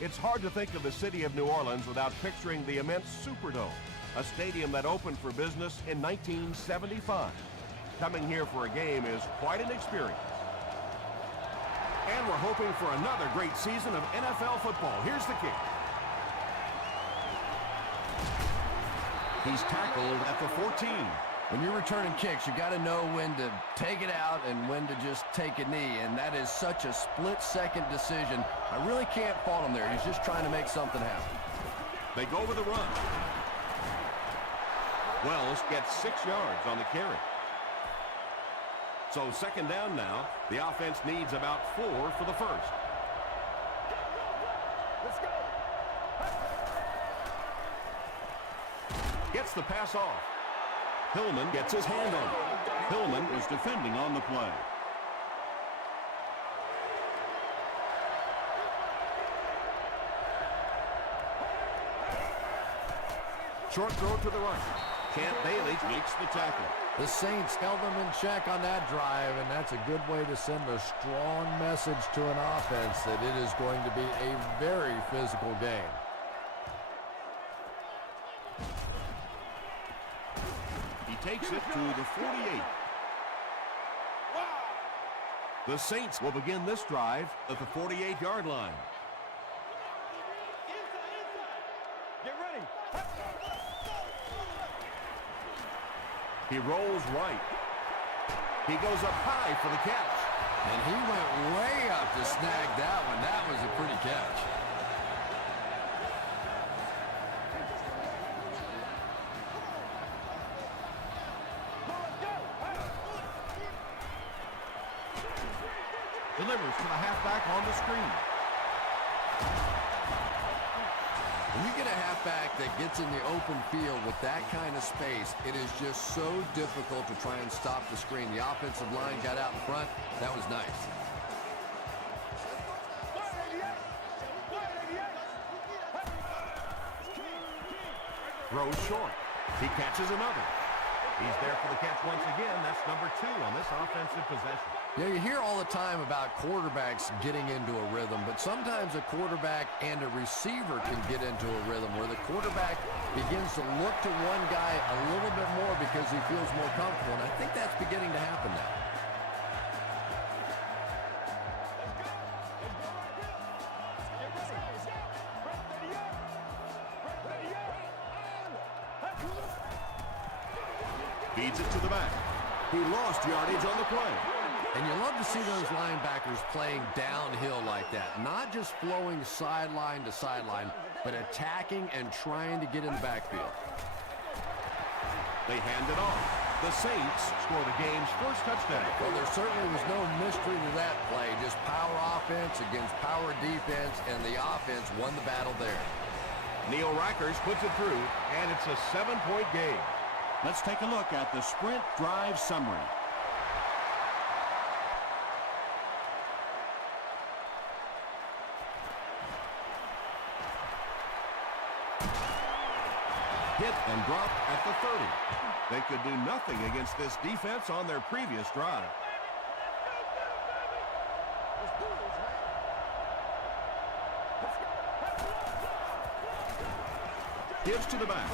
It's hard to think of the city of New Orleans without picturing the immense Superdome, a stadium that opened for business in 1975. Coming here for a game is quite an experience. And we're hoping for another great season of NFL football. Here's the kick. He's tackled at the 14. When you're returning kicks, you got to know when to take it out and when to just take a knee, and that is such a split-second decision. I really can't fault him there. He's just trying to make something happen. They go with a run. Wells gets 6 yards on the carry. So second down now. The offense needs about 4 for the first. Let's go. Gets the pass off. Hillman gets his hand on it. Hillman is defending on the play. Short throw to the right. Camp Bailey makes the tackle. The Saints held them in check on that drive, and that's a good way to send a strong message to an offense that it is going to be a very physical game. Takes it to the 48. The Saints will begin this drive at the 48-yard line. Get ready. He rolls right. He goes up high for the catch. And he went way up to snag that one. That was a pretty catch. Delivers to the halfback on the screen. When you get a halfback that gets in the open field with that kind of space, it is just so difficult to try and stop the screen. The offensive line got out in front. That was nice. Throws short. He catches another. He's there for the catch once again. That's number 2 on this offensive possession. Yeah, you hear all the time about quarterbacks getting into a rhythm, but sometimes a quarterback and a receiver can get into a rhythm where the quarterback begins to look to one guy a little bit more because he feels more comfortable, and I think that's beginning to happen now. Feeds it to the back. He lost yardage on the play. And you love to see those linebackers playing downhill like that. Not just flowing sideline to sideline, but attacking and trying to get in the backfield. They hand it off. The Saints score the game's first touchdown. Well, there certainly was no mystery to that play. Just power offense against power defense, and the offense won the battle there. Neil Rackers puts it through, and it's a 7-point game. Let's take a look at the sprint drive summary. Hit and drop at the 30. They could do nothing against this defense on their previous drive. Gives to the back.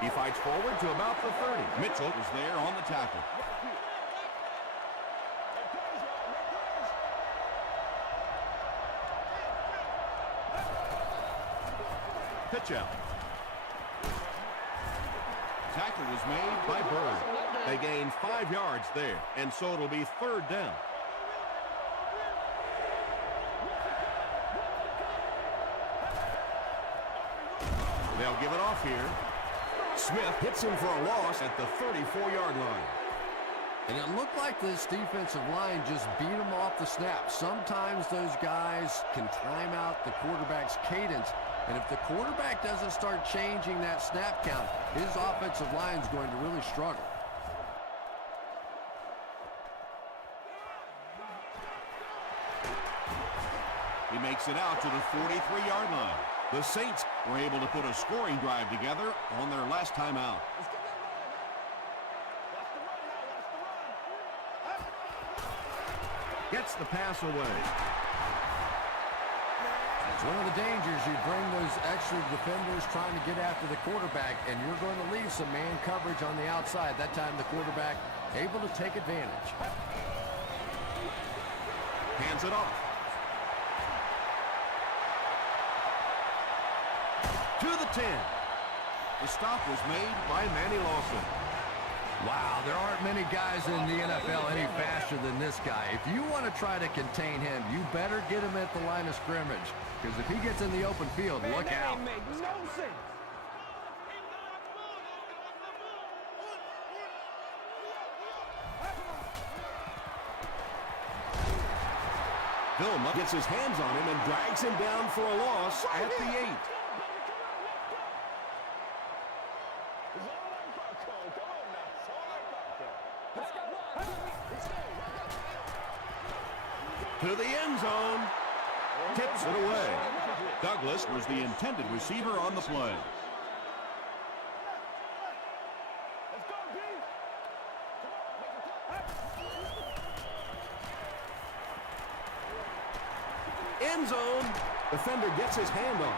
He fights forward to about the 30. Mitchell is there on the tackle. Pitch out. Tackle was made by Bird. They gain 5 yards there, and so it'll be third down. They'll give it off here. Smith hits him for a loss at the 34-yard line. And it looked like this defensive line just beat him off the snap. Sometimes those guys can time out the quarterback's cadence, and if the quarterback doesn't start changing that snap count, his offensive line is going to really struggle. He makes it out to the 43-yard line. The Saints were able to put a scoring drive together on their last time out. gets the pass away. It's one of the dangers. You bring those extra defenders trying to get after the quarterback, and you're going to leave some man coverage on the outside. That time the quarterback able to take advantage. Hands it off. To the 10. The stop was made by Manny Lawson. Wow, there aren't many guys in the NFL any faster than this guy. If you want to try to contain him, you better get him at the line of scrimmage. Because if he gets in the open field, look out. That ain't make no sense. Vilma gets his hands on him and drags him down for a loss at the 8. To the end zone. Tips it away. Douglas was the intended receiver on the play. End zone. Defender gets his hand on it.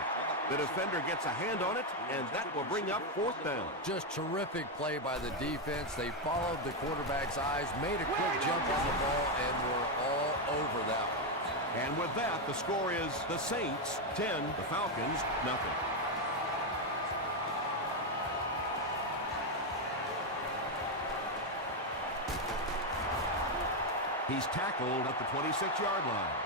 The defender gets a hand on it, and that will bring up 4th down. Just terrific play by the defense. They followed the quarterback's eyes, made a quick jump on the ball, and were all over that one. And with that, the score is the Saints 10, the Falcons nothing. He's tackled at the 26-yard line.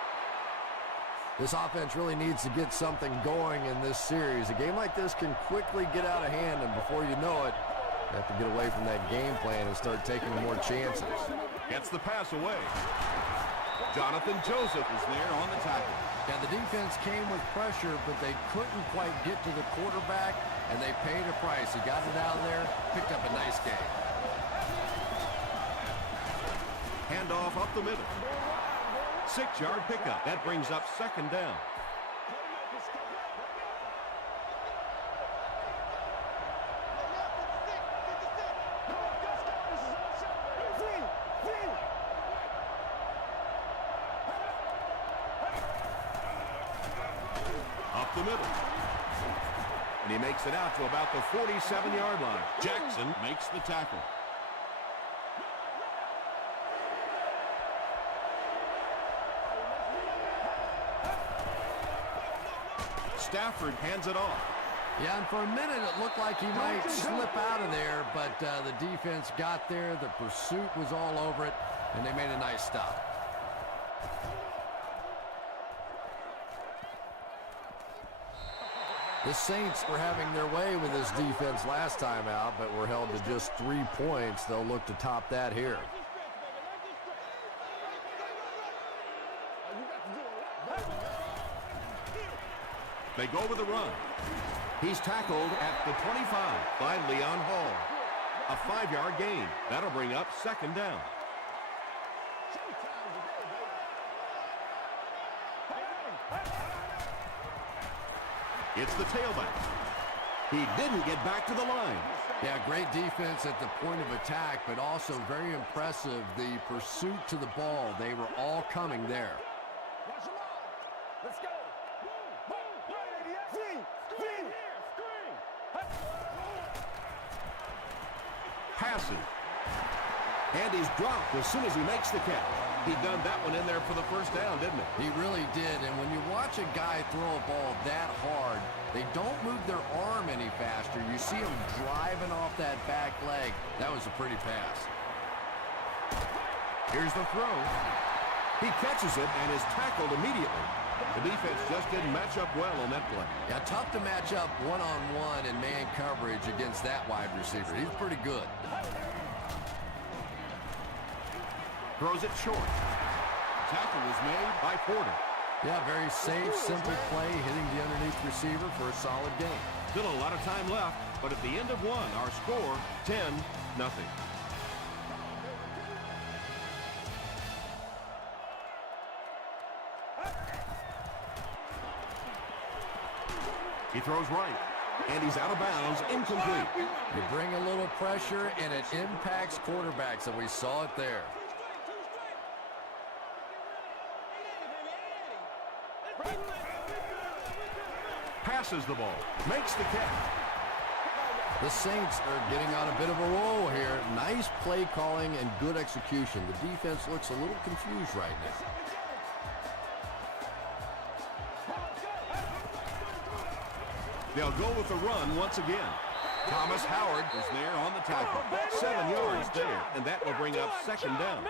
This offense really needs to get something going in this series. A game like this can quickly get out of hand, and before you know it, you have to get away from that game plan and start taking more chances. Gets the pass away. Jonathan Joseph is there on the tackle. Yeah, the defense came with pressure, but they couldn't quite get to the quarterback, and they paid a price. He got it out of there, picked up a nice game. Handoff up the middle. 6-yard pickup. That brings up 2nd down. Up the middle. And he makes it out to about the 47-yard line. Jackson makes the tackle. Stafford hands it off. Yeah, and for a minute it looked like he might slip out of there, but the defense got there. The pursuit was all over it, and they made a nice stop. The Saints were having their way with this defense last time out, but were held to just 3 points. They'll look to top that here. They go with the run. He's tackled at the 25 by Leon Hall. A 5-yard gain. That'll bring up 2nd down. It's the tailback. He didn't get back to the line. Yeah, great defense at the point of attack, but also very impressive the pursuit to the ball. They were all coming there. Let's go. Passing. And he's dropped as soon as he makes the catch. He done that one in there for the 1st down, didn't he? He really did, and when you watch a guy throw a ball that hard, they don't move their arm any faster. You see him driving off that back leg. That was a pretty pass. Here's the throw. He catches it and is tackled immediately. The defense just didn't match up well on that play. Yeah, tough to match up one-on-one in man coverage against that wide receiver. He's pretty good. Throws it short. Tackle was made By Porter. Yeah, very safe, simple play, hitting the underneath receiver for a solid game. Still a lot of time left, but at the end of one, our score, 10-0. He throws right, and he's out of bounds, incomplete. You bring a little pressure, and it impacts quarterbacks, and we saw it there. passes the ball, makes the catch. The Saints are getting on a bit of a roll here. Nice play calling and good execution. The defense looks a little confused right now. They'll go with the run once again. Thomas Howard is there on the tackle. 7 yards there, and that will bring up second down.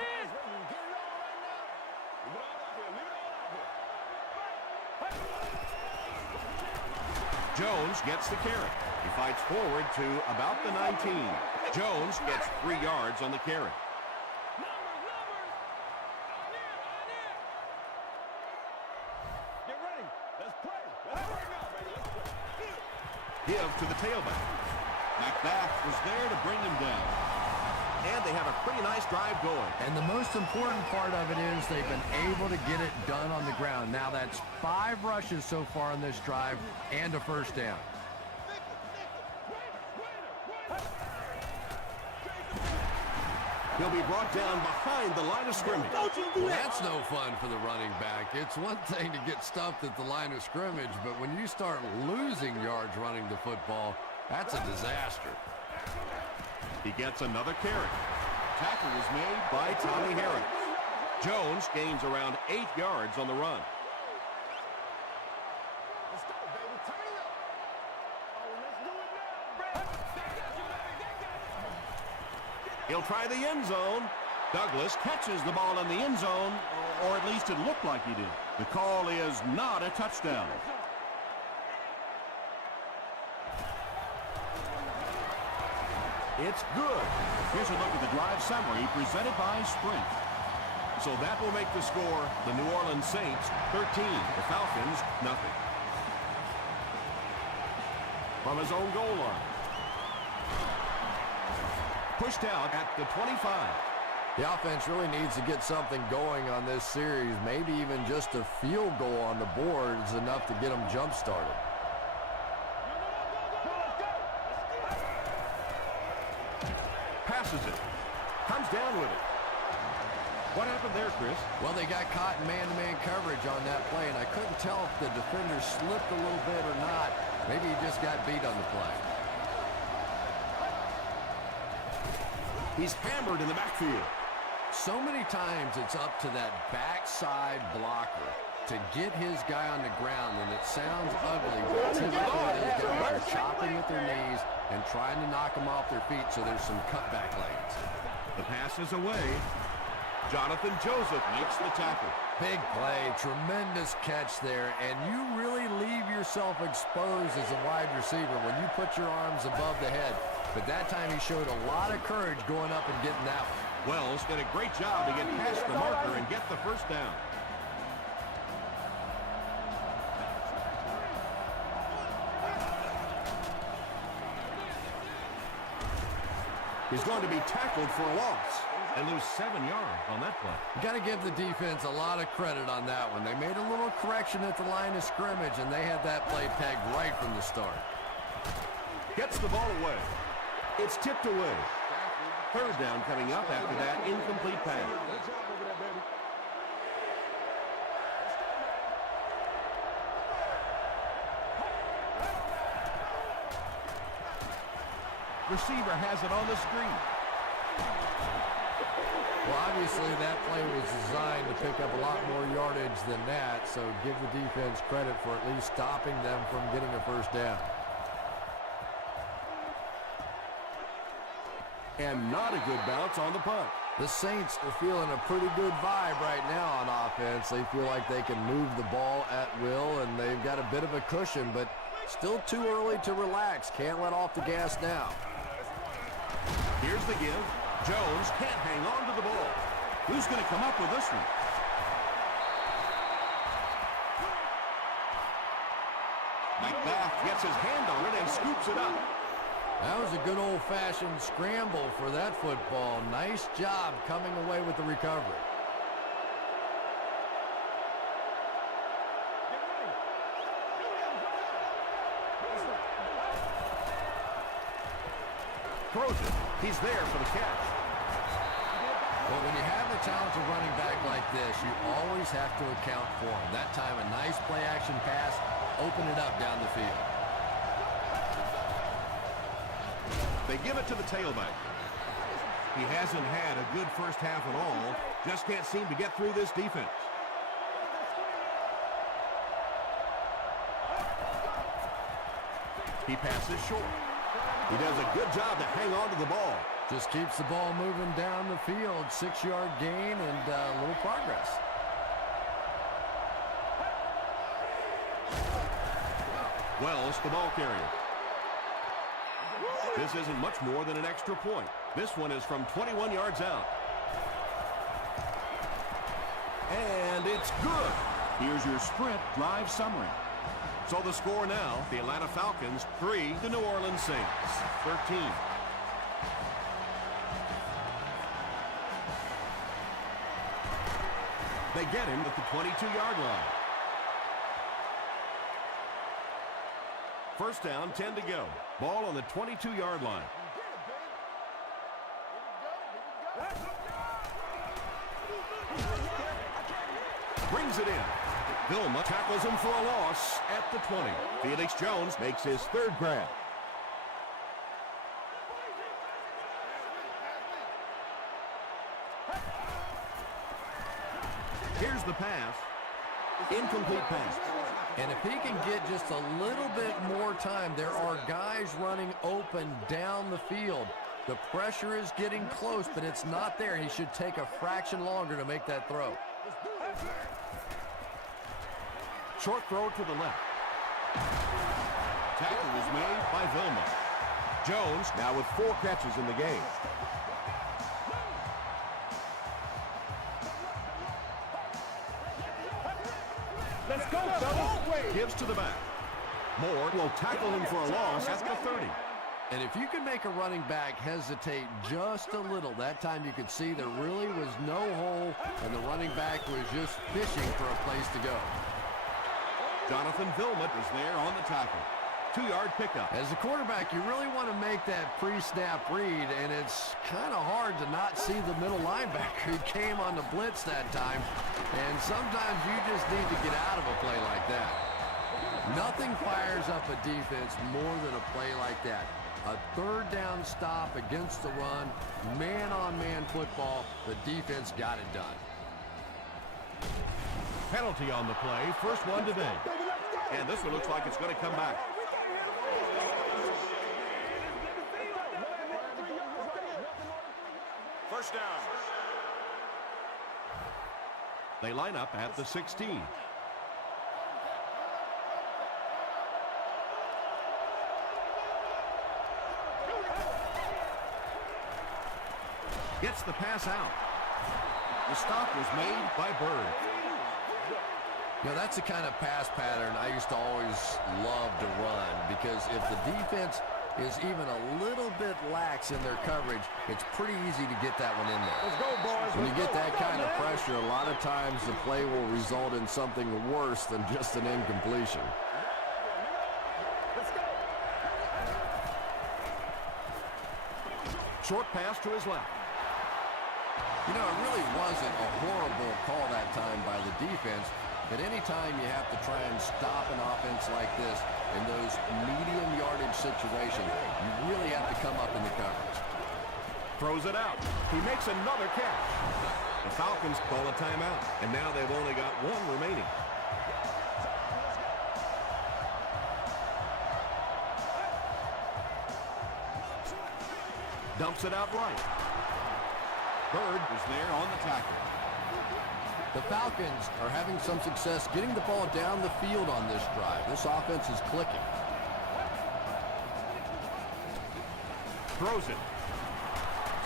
Jones gets the carry. He fights forward to about the 19. Jones gets 3 yards on the carry. Get ready. Let's play. Let's bring up, baby. Let's play. Give to the tailback. McBath was there to bring him down. And they have a pretty nice drive going. And the most important part of it is they've been able to get it done on the ground. Now that's 5 rushes so far on this drive and a first down. He'll be brought down behind the line of scrimmage. Well, that's no fun for the running back. It's one thing to get stuffed at the line of scrimmage, but when you start losing yards running the football, that's a disaster. He gets another carry. Tackle was made by Tommy Harris. Jones gains around 8 yards on the run. Let's go, baby. Turn it up. Oh, let's do it now. They got you, baby. They got you. He'll try the end zone. Douglas catches the ball in the end zone, or at least it looked like he did. The call is not a touchdown. It's good. Here's a look at the drive summary presented by Sprint. So that will make the score the New Orleans Saints 13, the Falcons nothing. From his own goal line. Pushed out at the 25. The offense really needs to get something going on this series. Maybe even just a field goal on the board is enough to get them jump-started. Passes it. Comes down with it. What happened there, Chris? Well, they got caught in man-to-man coverage on that play, and I couldn't tell if the defender slipped a little bit or not. Maybe he just got beat on the play. He's hammered in the backfield. So many times it's up to that backside blocker to get his guy on the ground, and it sounds ugly, but typically those guys are chopping at their knees and trying to knock them off their feet, so there's some cutback lanes. The pass is away. Jonathan Joseph makes the tackle. Big play, tremendous catch there, and you really leave yourself exposed as a wide receiver when you put your arms above the head. But that time he showed a lot of courage going up and getting that one. Wells did a great job to get past the marker and get the first down. He's going to be tackled for a loss and lose 7 yards on that play. You got to give the defense a lot of credit on that one. They made a little correction at the line of scrimmage, and they had that play pegged right from the start. Gets the ball away. It's tipped away. Third down coming up after that incomplete pass. Good job over there, baby. Receiver has it on the screen. Well, obviously that play was designed to pick up a lot more yardage than that, so give the defense credit for at least stopping them from getting a first down. And not a good bounce on the punt. The Saints are feeling a pretty good vibe right now on offense. They feel like they can move the ball at will, and they've got a bit of a cushion, but still too early to relax. Can't let off the gas now. Here's the give. Jones can't hang on to the ball. Who's going to come up with this one? McBath gets his hand on it and scoops it up. That was a good old-fashioned scramble for that football. Nice job coming away with the recovery. Throws it. He's there for the catch. Well, when you have a talented running back like this, you always have to account for him. That time, a nice play-action pass, open it up down the field. They give it to the tailback. He hasn't had a good first half at all. Just can't seem to get through this defense. He passes short. He does a good job to hang on to the ball. Just keeps the ball moving down the field. 6-yard gain and a little progress. Wells, the ball carrier. This isn't much more than an extra point. This one is from 21 yards out. And it's good. Here's your sprint drive summary. So the score now, the Atlanta Falcons 3, the New Orleans Saints 13. They get him at the 22-yard line. First down, 10 to go. Ball on the 22-yard line. Brings it in. Vilma tackles him for a loss at the 20. Felix Jones makes his third grab. Here's the pass. Incomplete pass. And if he can get just a little bit more time, there are guys running open down the field. The pressure is getting close, but it's not there. He should take a fraction longer to make that throw. Short throw to the left. Tackle was made by Vilma. Jones now with 4 catches in the game. Let's go, fellas. Gives to the back. Moore will tackle him for a loss at the 30. And if you can make a running back hesitate just a little, that time you could see there really was no hole, and the running back was just fishing for a place to go. Jonathan Vilma is there on the tackle. 2-yard pickup. As a quarterback, you really want to make that pre-snap read, and it's kind of hard to not see the middle linebacker. He came on the blitz that time, and sometimes you just need to get out of a play like that. Nothing fires up a defense more than a play like that. A third down stop against the run, man-on-man football. The defense got it done. Penalty on the play. First one today. And this one looks like it's going to come back. First down. They line up at the 16. Gets the pass out. The stop was made by Bird. You know, that's the kind of pass pattern I used to always love to run, because if the defense is even a little bit lax in their coverage, it's pretty easy to get that one in there. Let's go, boys. When you get that kind of pressure, a lot of times the play will result in something worse than just an incompletion. Let's go. Short pass to his left. You know, it really wasn't a horrible call that time by the defense, but anytime you have to try and stop an offense like this in those medium yardage situations, you really have to come up in the coverage. Throws it out. He makes another catch. The Falcons call a timeout, and now they've only got one remaining. Dumps it out right. Bird is there on the tackle. The Falcons are having some success getting the ball down the field on this drive. This offense is clicking. Throws it.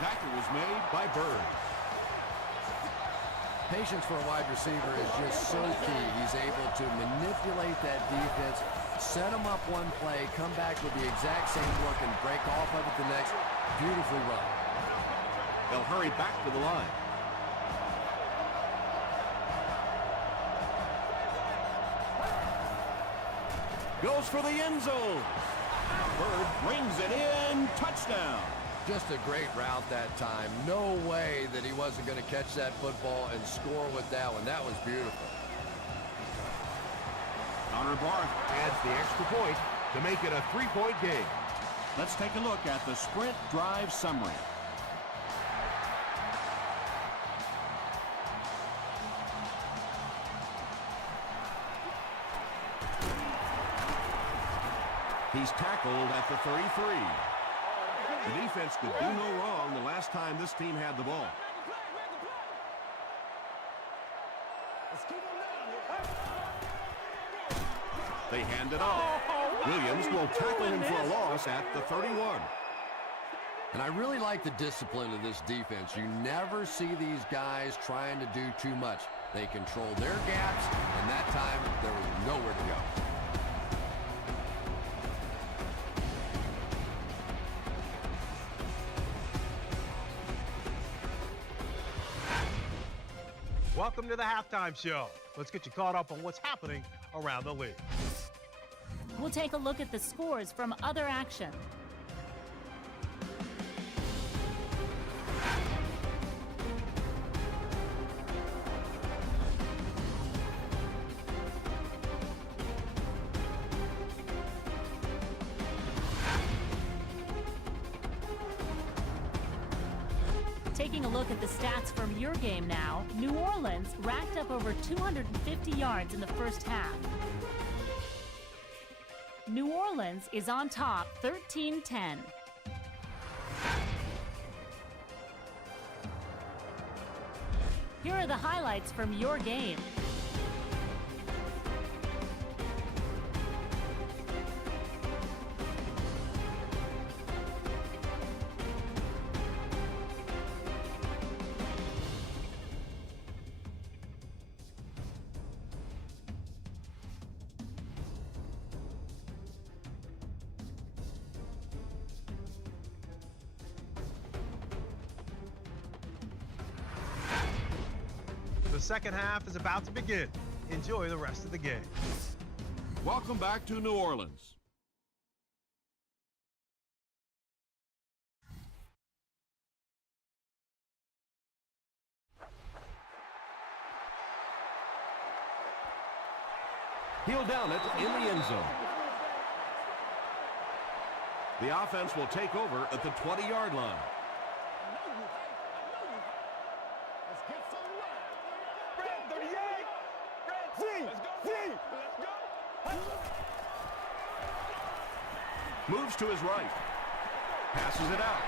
Tackle was made by Bird. Patience for a wide receiver is just so key. He's able to manipulate that defense, set them up one play, come back with the exact same look, and break off of it the next. Beautifully run. They'll hurry back to the line. Goes for the end zone. Bird brings it in. Touchdown. Just a great route that time. No way that he wasn't going to catch that football and score with that one. That was beautiful. Connor Barth Adds the extra point to make it a 3-point game. Let's take a look at the sprint drive summary. He's tackled at the 33. The defense could do no wrong the last time this team had the ball. They hand it off. Williams will tackle him for a loss at the 31. And I really like the discipline of this defense. You never see these guys trying to do too much. They control their gaps, and that time there was nowhere to go. Welcome to the halftime show. Let's get you caught up on what's happening around the league. We'll take a look at the scores from other action. Taking a look at the stats from your game now, New Orleans racked up over 250 yards in the first half. New Orleans is on top 13-10. Here are the highlights from your game. The second half is about to begin. Enjoy the rest of the game. Welcome back to New Orleans. He'll down it in the end zone. The offense will take over at the 20-yard line. Moves to his right. Passes it out.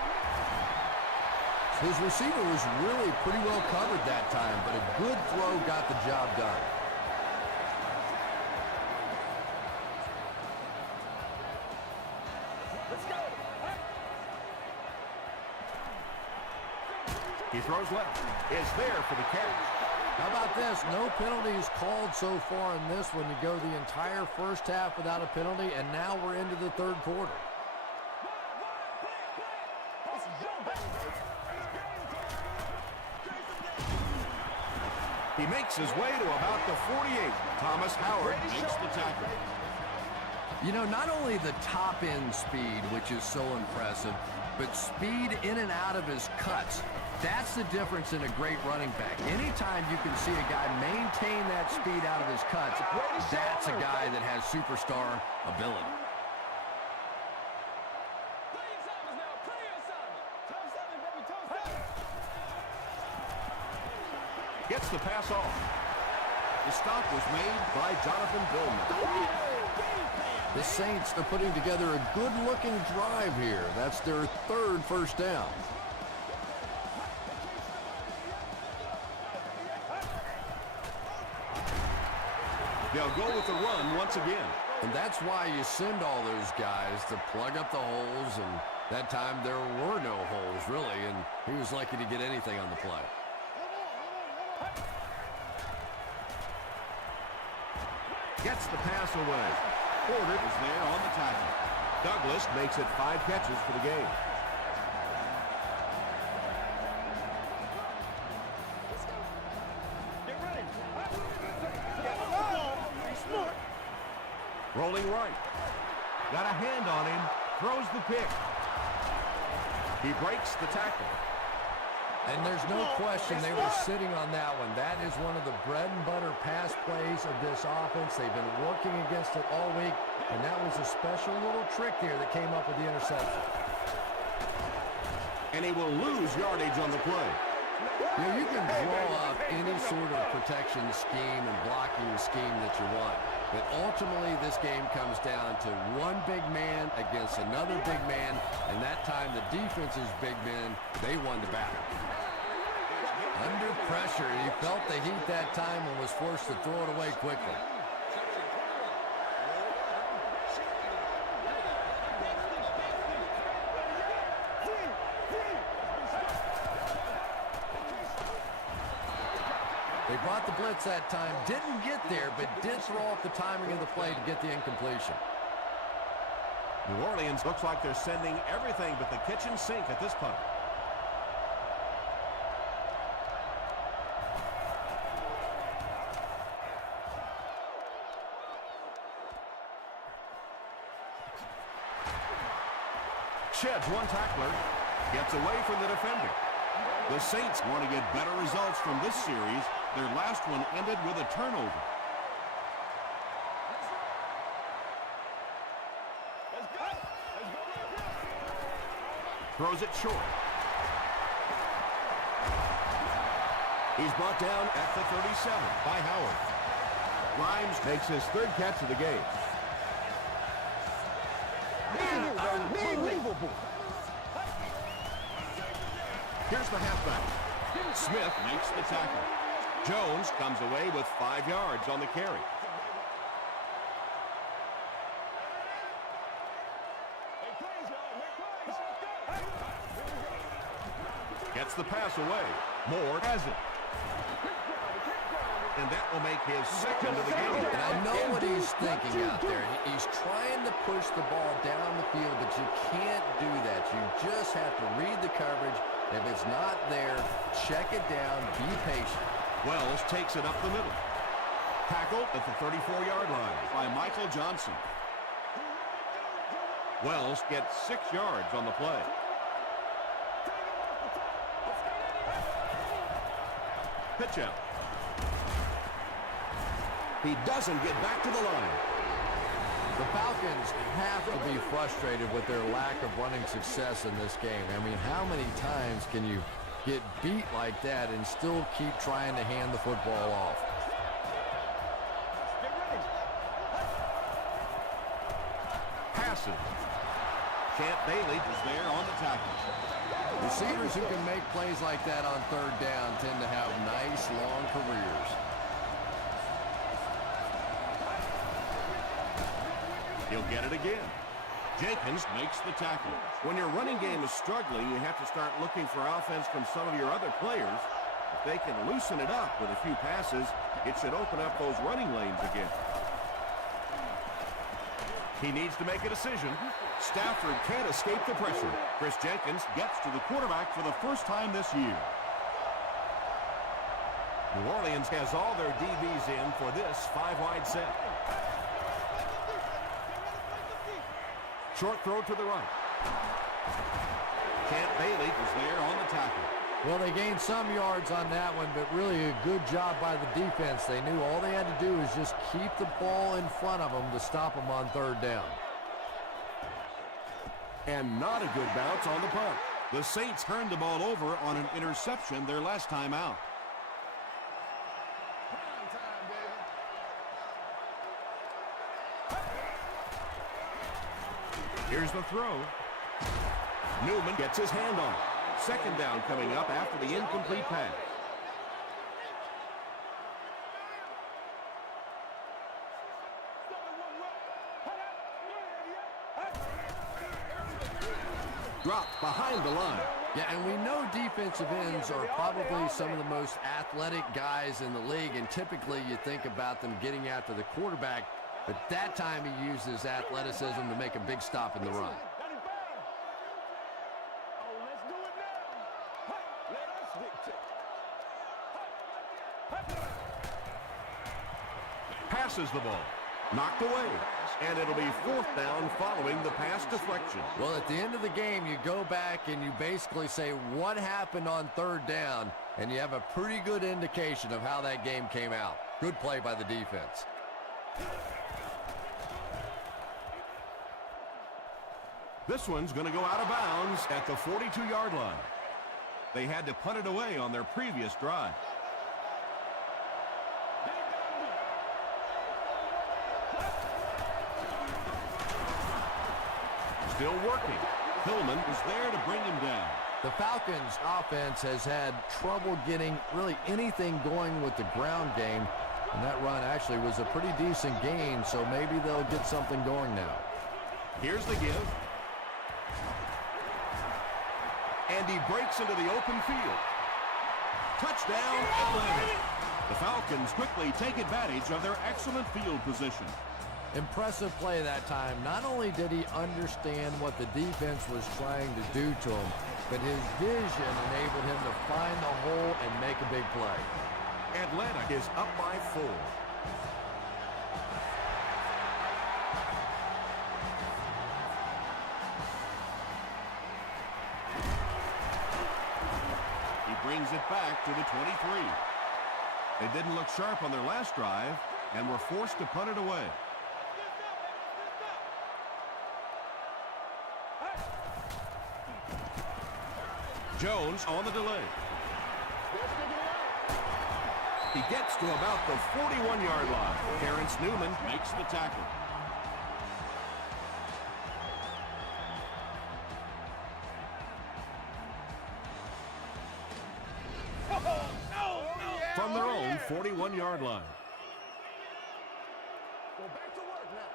His receiver was really pretty well covered that time, but a good throw got the job done. He throws left. Is there for the catch. How about this? No penalties called so far in this one. You go the entire first half without a penalty, and now we're into the third quarter. He makes his way to about the 48. Thomas Howard makes the tackle. You know, not only the top-end speed, which is so impressive, but speed in and out of his cuts. That's the difference in a great running back. Anytime you can see a guy maintain that speed out of his cuts, that's a guy that has superstar ability. Gets the pass off. The stop was made by Jonathan Billman. The Saints are putting together a good-looking drive here. That's their third first down. They'll go with the run once again. And that's why you send all those guys to plug up the holes, and that time there were no holes, really, and he was lucky to get anything on the play. Gets the pass away. Porter is there on the tackle. Douglas makes it 5 catches for the game. Rolling right. Got a hand on him. Throws the pick. He breaks the tackle. And there's no question they were sitting on that one. That is one of the bread and butter pass plays of this offense. They've been working against it all week, and that was a special little trick there that came up with the interception. And he will lose yardage on the play. You know, you can draw up any sort of protection scheme and blocking scheme that you want. But ultimately, this game comes down to one big man against another big man. And that time, the defense's big men, they won the battle. Under pressure, he felt the heat that time and was forced to throw it away quickly. They brought the blitz that time, didn't get there, but did throw off the timing of the play to get the incompletion. New Orleans looks like they're sending everything but the kitchen sink at this point. Sheds one tackler, gets away from the defender. The Saints want to get better results from this series. Their last one ended with a turnover. Throws it short. He's brought down at the 37 by Howard. Grimes makes his third catch of the game. Unbelievable. Here's the halfback. Smith makes the tackle. Jones comes away with 5 yards on the carry. Gets the pass away. Moore has it. And that will make his second of the game. And I know what he's thinking out there. He's trying to push the ball down the field, but you can't do that. You just have to read the coverage. If it's not there, check it down, be patient. Wells takes it up the middle. Tackled at the 34-yard line by Michael Johnson. Wells gets 6 yards on the play. Pitch out. He doesn't get back to the line. The Falcons have to be frustrated with their lack of running success in this game. I mean, how many times can you get beat like that and still keep trying to hand the football off? Passes. Champ Bailey is there on the tackle. Receivers who can make plays like that on third down tend to have nice, long careers. He'll get it again. Jenkins makes the tackle. When your running game is struggling, you have to start looking for offense from some of your other players. If they can loosen it up with a few passes, it should open up those running lanes again. He needs to make a decision. Stafford can't escape the pressure. Chris Jenkins gets to the quarterback for the first time this year. New Orleans has all their DBs in for this 5-wide set. Short throw to the right. Champ Bailey is there on the tackle. Well, they gained some yards on that one, but really a good job by the defense. They knew all they had to do was just keep the ball in front of them to stop them on third down. And not a good bounce on the punt. The Saints turned the ball over on an interception their last time out. Here's the throw. Newman gets his hand on it. Second down coming up after the incomplete pass. Dropped behind the line. Yeah, and we know defensive ends are probably some of the most athletic guys in the league, and typically you think about them getting after the quarterback, but that time he used his athleticism to make a big stop in the run. Passes the ball. Knocked away. and it'll be 4th down following the pass deflection. Well, at the end of the game, you go back and you basically say what happened on 3rd down, and you have a pretty good indication of how that game came out. Good play by the defense. This one's going to go out of bounds at the 42-yard line. They had to punt it away on their previous drive. Still working. Hillman is there to bring him down. The Falcons offense has had trouble getting really anything going with the ground game, and that run actually was a pretty decent gain, so maybe they'll get something going now. Here's the give. And he breaks into the open field. Touchdown, Atlanta. The Falcons quickly take advantage of their excellent field position. Impressive play that time. Not only did he understand what the defense was trying to do to him, but his vision enabled him to find the hole and make a big play. Atlanta is up by 4. He brings it back to the 23. They didn't look sharp on their last drive and were forced to punt it away. Jones on the delay. He gets to about the 41-yard line. Terrence Newman makes the tackle. From their own 41-yard line. Go back to work now.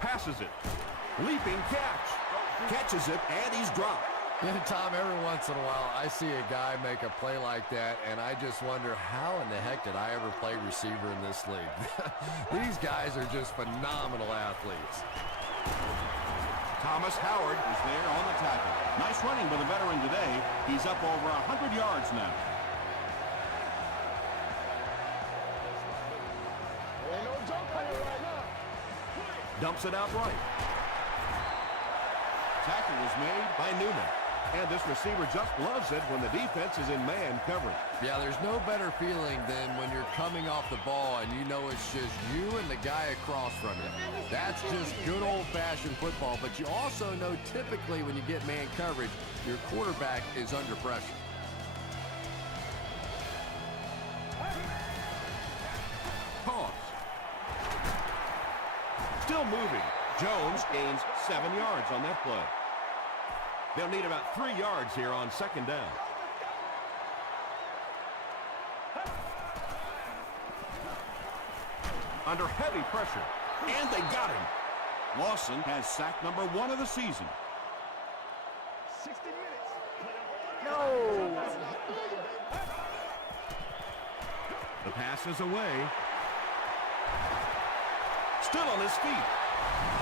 Passes it. Leaping catch. Catches it, and he's dropped. Yeah, Tom, every once in a while, I see a guy make a play like that, and I just wonder how in the heck did I ever play receiver in this league? These guys are just phenomenal athletes. Thomas Howard is there on the tackle. Nice running by the veteran today. He's up over 100 yards now. Ain't no joke on it right now. Dumps it out right. Tackle was made by Newman. And this receiver just loves it when the defense is in man coverage. Yeah, there's no better feeling than when you're coming off the ball and you know it's just you and the guy across from you. That's just good old-fashioned football, but you also know typically when you get man coverage, your quarterback is under pressure. Pause. Still moving. Jones gains 7 yards on that play. They'll need about 3 yards here on 2nd down. Under heavy pressure. And they got him. Lawson has sack number 1 of the season. 60 minutes. No. The pass is away. Still on his feet.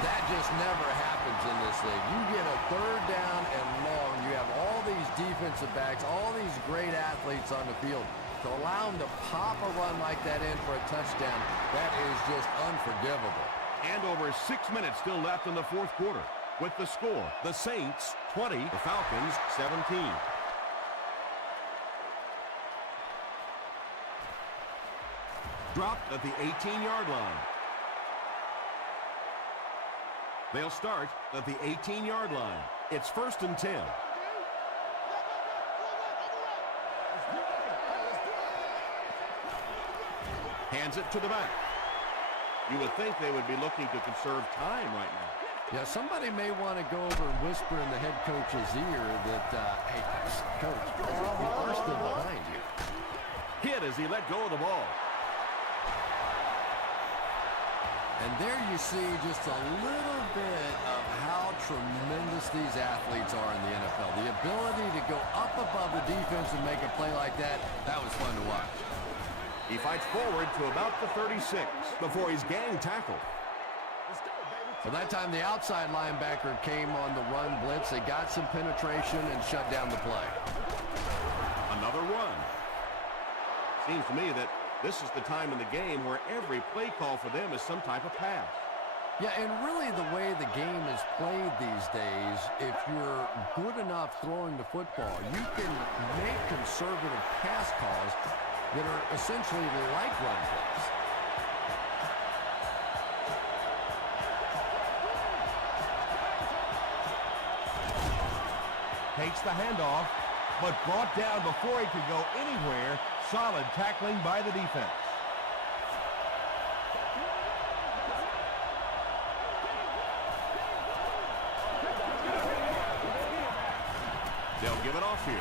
That just never happens in this league. You get a 3rd down and long. You have all these defensive backs, all these great athletes on the field. To allow them to pop a run like that in for a touchdown, that is just unforgivable. And over 6 minutes still left in the 4th quarter. With the score, the Saints 20, the Falcons 17. Dropped at the 18-yard line. They'll start at the 18-yard line. It's 1st and 10. Hands it to the back. You would think they would be looking to conserve time right now. Yeah, somebody may want to go over and whisper in the head coach's ear that, hey, coach, we are still behind you. Hit as he let go of the ball. And there you see just a little bit of how tremendous these athletes are in the NFL. The ability to go up above the defense and make a play like that, that was fun to watch. He fights forward to about the 36 before he's gang tackled. Well, that time the outside linebacker came on the run blitz. They got some penetration and shut down the play. Another run. Seems to me that This is the time in the game where every play call for them is some type of pass. Yeah, and really the way the game is played these days, if you're good enough throwing the football, you can make conservative pass calls that are essentially like run plays. Takes the handoff, but brought down before he could go anywhere. Solid tackling by the defense. They'll give it off here.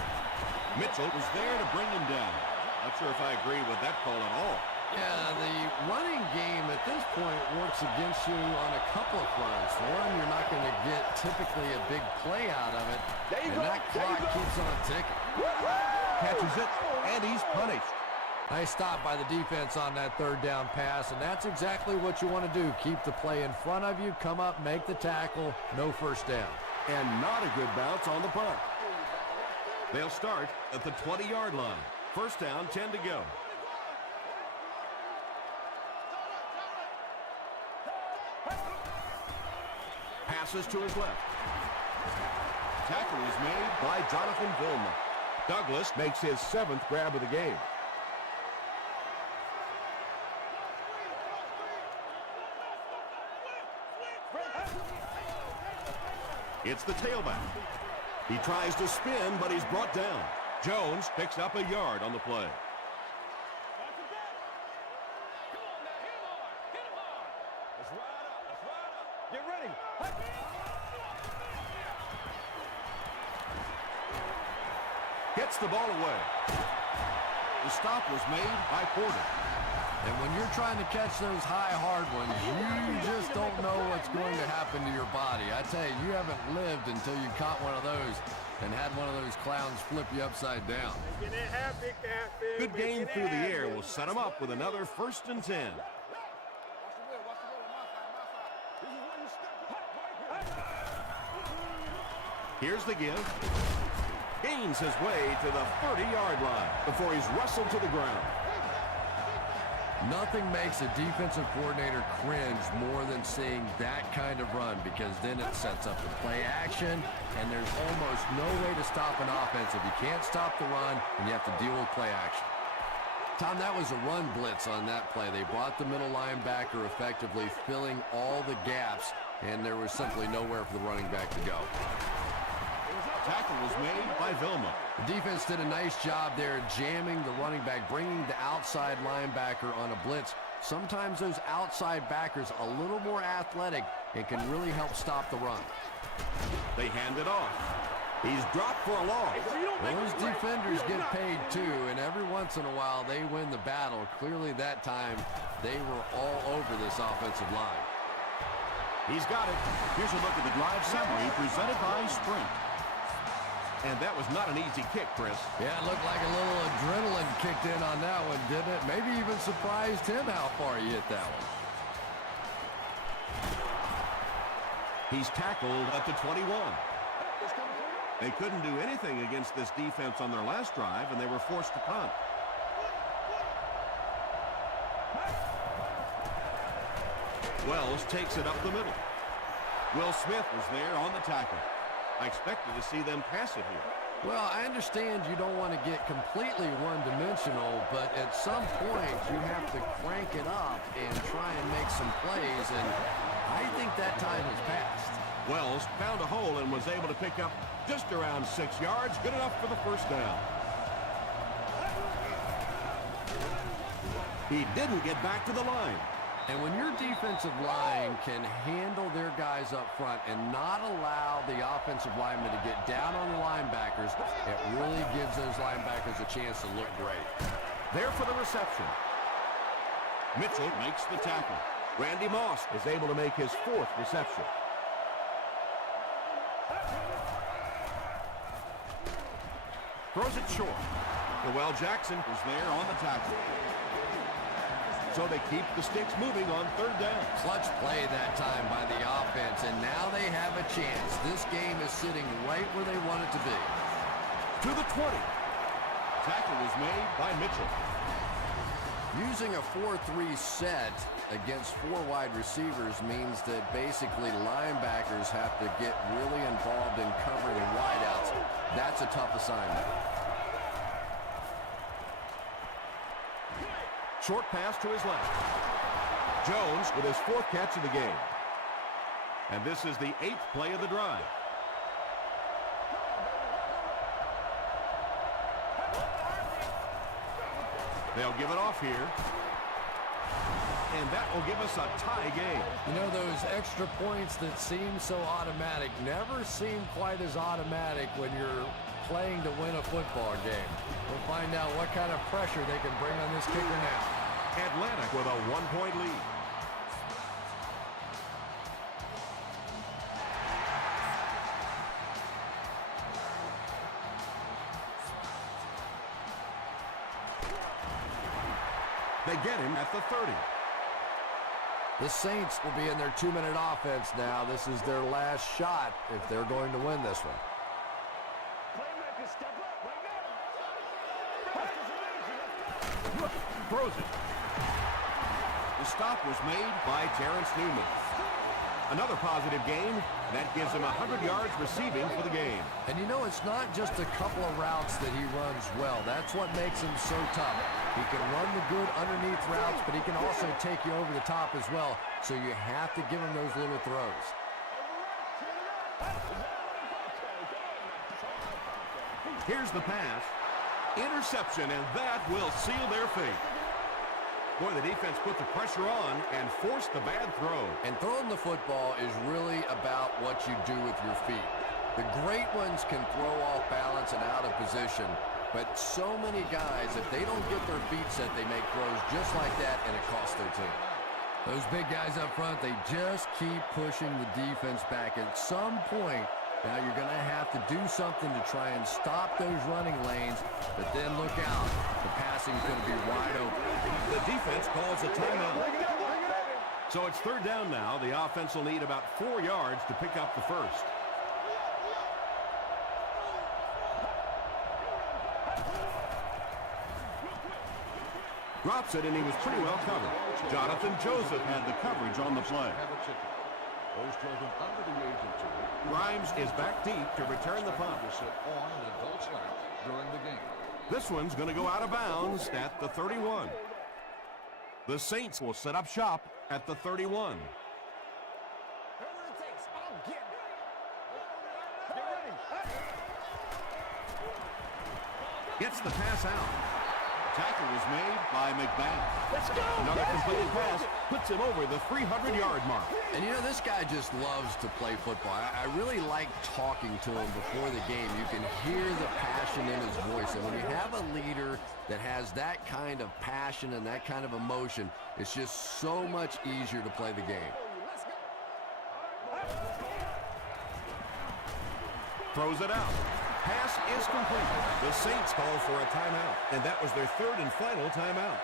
Mitchell was there to bring him down. Not sure if I agree with that call at all. Yeah, the running game at this point works against you on a couple of fronts. One, you're not going to get typically a big play out of it, and that clock keeps on ticking. Catches it, and he's punished. Nice stop by the defense on that third down pass, and that's exactly what you want to do. Keep the play in front of you, come up, make the tackle, no first down. And not a good bounce on the punt. They'll start at the 20-yard line. First down, 10 to go. Passes to his left. Tackle is made by Jonathan Vilma. Douglas makes his 7th grab of the game. It's the tailback. He tries to spin, but he's brought down. Jones picks up a yard on the play. Get ready. Gets the ball away. The stop was made by Porter. And when you're trying to catch those high, hard ones, you just don't know what's going to happen to your body. I tell you, you haven't lived until you caught one of those and had one of those clowns flip you upside down. Good game through the air will set him up with another 1st and 10. Here's the give. Gains his way to the 30-yard line before he's wrestled to the ground. Nothing makes a defensive coordinator cringe more than seeing that kind of run, because then it sets up the play action, and there's almost no way to stop an offense if you can't stop the run and you have to deal with play action. Tom, that was a run blitz on that play. They brought the middle linebacker effectively filling all the gaps, and there was simply nowhere for the running back to go. Tackle was made by Vilma. The defense did a nice job there jamming the running back, bringing the outside linebacker on a blitz. Sometimes those outside backers a little more athletic and can really help stop the run. They hand it off. He's dropped for a loss. Well, those defenders get paid too, and every once in a while they win the battle. Clearly that time they were all over this offensive line. He's got it. Here's a look at the drive summary presented by Sprint. And that was not an easy kick, Chris. Yeah, it looked like a little adrenaline kicked in on that one, didn't it? Maybe even surprised him how far he hit that one. He's tackled at the 21. They couldn't do anything against this defense on their last drive, and they were forced to punt. Wells takes it up the middle. Will Smith was there on the tackle. I expected to see them pass it here. Well, I understand you don't want to get completely one-dimensional, but at some point you have to crank it up and try and make some plays, and I think that time has passed. Wells found a hole and was able to pick up just around 6 yards, good enough for the first down. He didn't get back to the line. And when your defensive line can handle their guys up front and not allow the offensive linemen to get down on the linebackers, it really gives those linebackers a chance to look great. There for the reception. Mitchell makes the tackle. Randy Moss is able to make his 4th reception. Throws it short. Noel Jackson was there on the tackle. So they keep the sticks moving on 3rd down. Clutch play that time by the offense, and now they have a chance. This game is sitting right where they want it to be. To the 20. Tackle was made by Mitchell. Using a 4-3 set against 4 wide receivers means that basically linebackers have to get really involved in covering wideouts. That's a tough assignment. Short pass to his left. Jones with his 4th catch of the game. And this is the 8th play of the drive. They'll give it off here. And that will give us a tie game. You know, those extra points that seem so automatic never seem quite as automatic when you're playing to win a football game. We'll find out what kind of pressure they can bring on this kicker now. Atlantic with a 1-point lead. They get him at the 30. The Saints will be in their 2-minute offense now. This is their last shot if they're going to win this one. Playmakers step up right now. Throws it. The stop was made by Terrence Newman. Another positive game. That gives him 100 yards receiving for the game. And you know, it's not just a couple of routes that he runs well. That's what makes him so tough. He can run the good underneath routes, but he can also take you over the top as well. So you have to give him those little throws. Here's the pass. Interception, and that will seal their fate. Boy, the defense put the pressure on and forced the bad throw. And throwing the football is really about what you do with your feet. The great ones can throw off balance and out of position, but so many guys, if they don't get their feet set, they make throws just like that, and it costs their team. Those big guys up front, they just keep pushing the defense back. At some point, now you're going to have to do something to try and stop those running lanes, but then look out. The passing's going to be wide open. The defense calls a timeout. So it's 3rd down now. The offense will need about 4 yards to pick up the first. Drops it, and he was pretty well covered. Jonathan Joseph had the coverage on the play. Those children under the age of 2. Grimes is back deep to return the punt. To sit on an adult's lap during the game. This one's going to go out of bounds at the 31. The Saints will set up shop at the 31. Gets the pass out. Tackle was made by McBath. Let's go! Another completed pass puts him over the 300-yard mark. And you know, this guy just loves to play football. I really like talking to him before the game. You can hear the passion in his voice. And when you have a leader that has that kind of passion and that kind of emotion, it's just so much easier to play the game. Throws it out. Pass is complete. The Saints call for a timeout, and that was their 3rd and final timeout.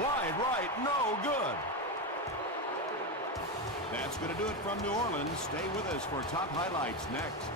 Wide right, no good. That's going to do it from New Orleans. Stay with us for top highlights next.